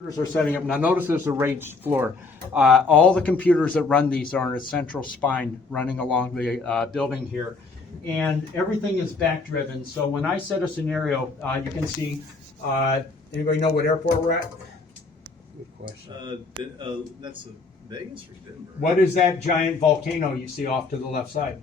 Computers are setting up. Now notice there's a raised floor. All the computers that run these are in a central spine running along the building here. And everything is back driven. So when I set a scenario, you can see, anybody know what airport we're at? Good question. That's Vegas or Denver? What is that giant volcano you see off to the left side?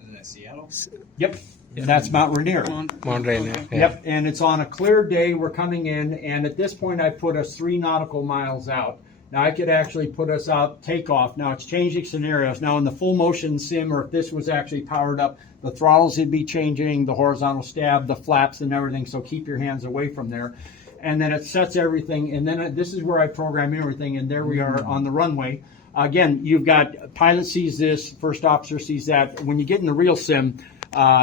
Isn't that Seattle? Yep. And that's Mount Rainier. Mount Rainier. Yeah. Yep, and it's on a clear day. We're coming in, and at this point, I put us 3 nautical miles out. Now, I could actually put us out takeoff. Now, it's changing scenarios. Now, in the full motion sim, or if this was actually powered up, the throttles would be changing, the horizontal stab, the flaps, and everything. So keep your hands away from there. And then it sets everything. And then this is where I program everything. And there we are on the runway. Again, you've got pilot sees this, first officer sees that. When you get in the real sim,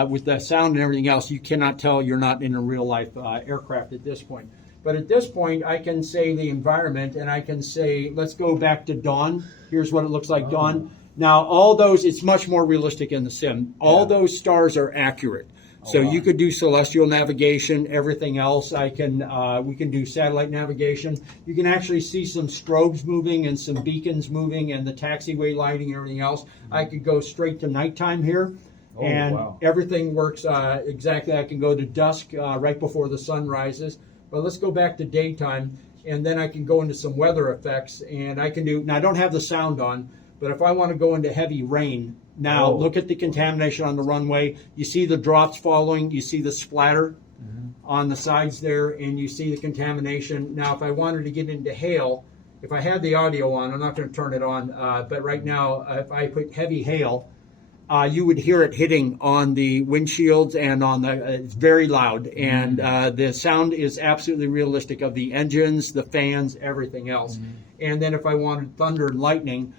with the sound and everything else, you cannot tell you're not in a real life aircraft at this point. But at this point, I can say the environment, and I can say, let's go back to dawn. Here's what it looks like dawn. Now, all those, it's much more realistic in the sim. All those stars are accurate. So you could do celestial navigation, everything else. We can do satellite navigation. You can actually see some strobes moving and some beacons moving and the taxiway lighting and everything else. I could go straight to nighttime here. Everything works exactly. I can go to dusk right before the sun rises. But let's go back to daytime, and then I can go into some weather effects. And I can do, now I don't have the sound on, but if I want to go into heavy rain, now look at the contamination on the runway. You see the drops falling, you see the splatter on the sides there, and you see the contamination. Now, if I wanted to get into hail, if I had the audio on, I'm not going to turn it on, but right now, if I put heavy hail, you would hear it hitting on the windshields and on the, it's very loud. And the sound is absolutely realistic of the engines, the fans, everything else. And then if I wanted thunder and lightning,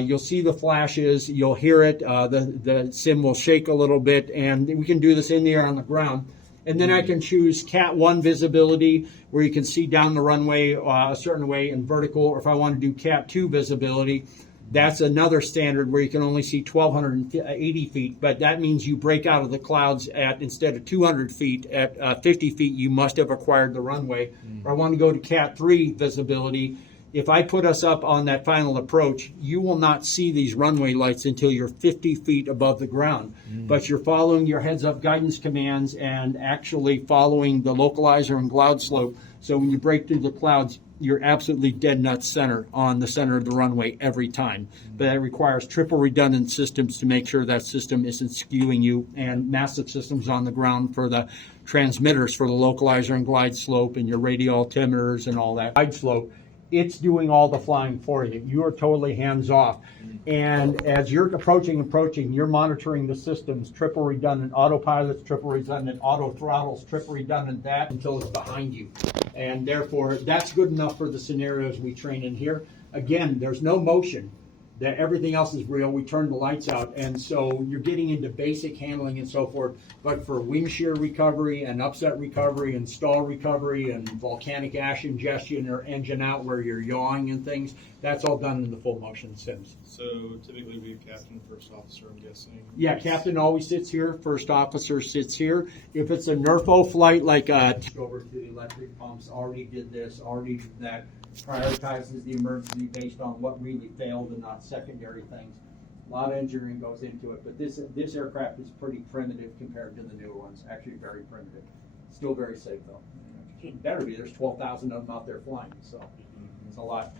you'll see the flashes, you'll hear it, the sim will shake a little bit, and we can do this in the air on the ground. And then I can choose Cat 1 visibility, where you can see down the runway a certain way in vertical, or if I want to do Cat 2 visibility, that's another standard where you can only see 1,280 feet, but that means you break out of the clouds at, instead of 200 feet, at 50 feet, you must have acquired the runway. Or I want to go to Cat 3 visibility. If I put us up on that final approach, you will not see these runway lights until you're 50 feet above the ground. But you're following your heads-up guidance commands and actually following the localizer and cloud slope. So when you break through the clouds, you're absolutely dead nuts center on the center of the runway every time. But that requires triple redundant systems to make sure that system isn't skewing you, and massive systems on the ground for the transmitters for the localizer and glide slope and your radio altimeters and all that. Glide slope. It's doing all the flying for you. You are totally hands off. And as you're approaching, you're monitoring the systems, triple redundant autopilots, triple redundant auto throttles, triple redundant that until it's behind you. And therefore, that's good enough for the scenarios we train in here. Again, there's no motion. That everything else is real. We turn the lights out, and so you're getting into basic handling and so forth. But for wind shear recovery and upset recovery and stall recovery and volcanic ash ingestion or engine out where you're yawing and things, that's all done in the full motion sims. So typically we have captain, first officer, I'm guessing. Yeah, captain always sits here. First officer sits here. If it's a NERFO flight, like over to the electric pumps, already did this, already did that. Prioritizes the emergency based on what really failed and not secondary things. A lot of engineering goes into it, but this aircraft is pretty primitive compared to the newer ones. Actually, very primitive. Still very safe though. It better be. There's 12,000 of them out there flying, so it's a lot.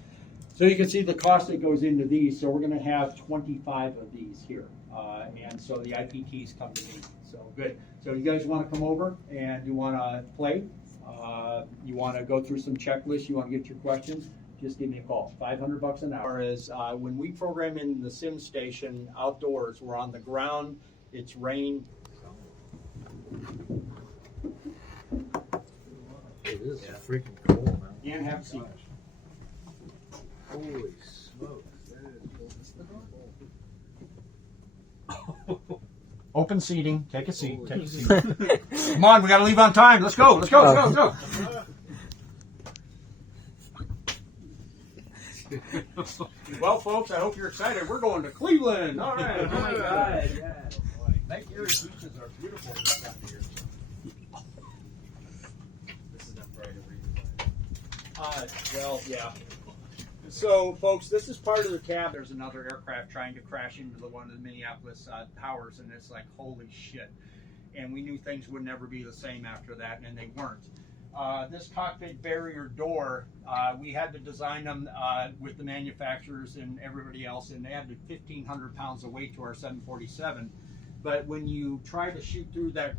So you can see the cost that goes into these. So we're going to have 25 of these here, and so the IPTs come to me. So good. So you guys want to come over and you want to play? You want to go through some checklists, you want to get your questions, just give me a call. $500 an hour is when we program in the sim station outdoors, we're on the ground, it's rain. It is freaking cool, man. And have a seat. Holy smokes. That is cool. Open seating, take a seat, take a seat. Come on, we got to leave on time. Let's go, let's go, let's go, let's go. Well, folks, I hope you're excited. We're going to Cleveland. All right. Oh, my God. Yeah. Lake Erie beaches are beautiful this time of year. This is not Friday. Well, yeah. So, folks, this is part of the cab. There's another aircraft trying to crash into the one of the Minneapolis towers, and it's like, holy shit. And we knew things would never be the same after that, and they weren't. This cockpit barrier door, we had to design them with the manufacturers and everybody else, and they added 1,500 pounds of weight to our 747. But when you try to shoot through that door,